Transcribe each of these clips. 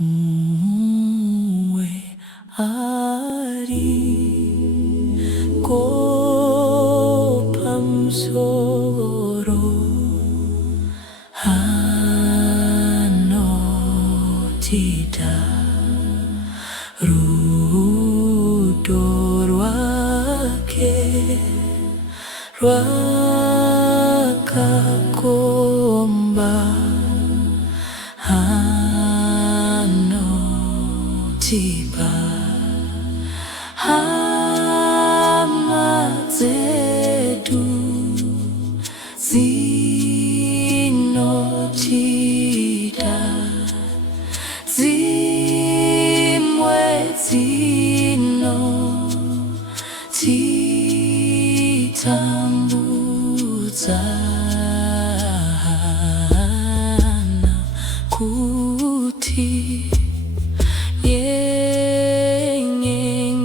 Mumwe ariko pamsoro anotida rudo rwake rwakakomba anotipa hama dzedu dzinotida dzimwe dzinotitambudza kuti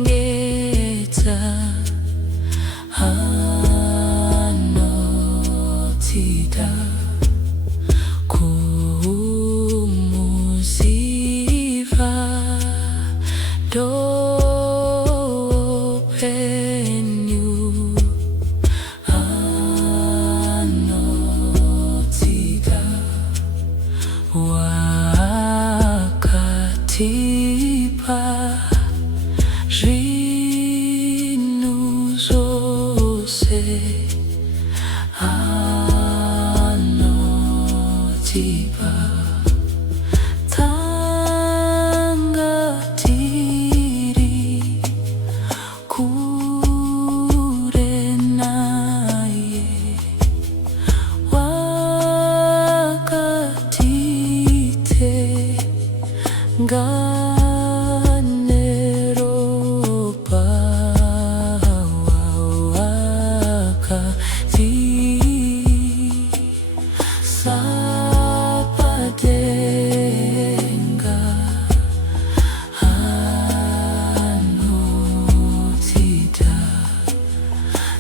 yenyenyedza anotida kumuziva dopenyu anotida wakatipa zvinhu zvose anotipa tangatiri kure naye nganeropa wakati sapadenga anotida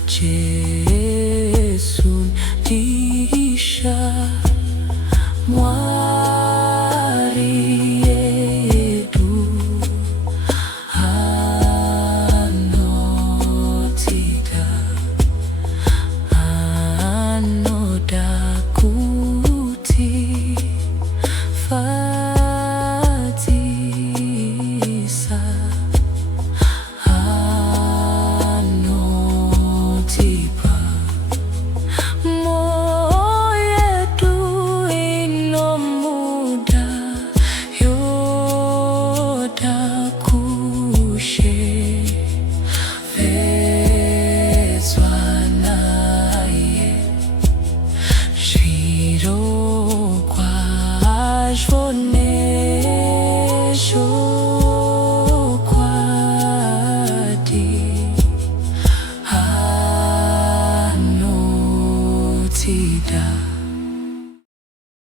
Jesu disha Mwari yedu anotida anoda kuti fadzisa anotipa Zviro kwazvo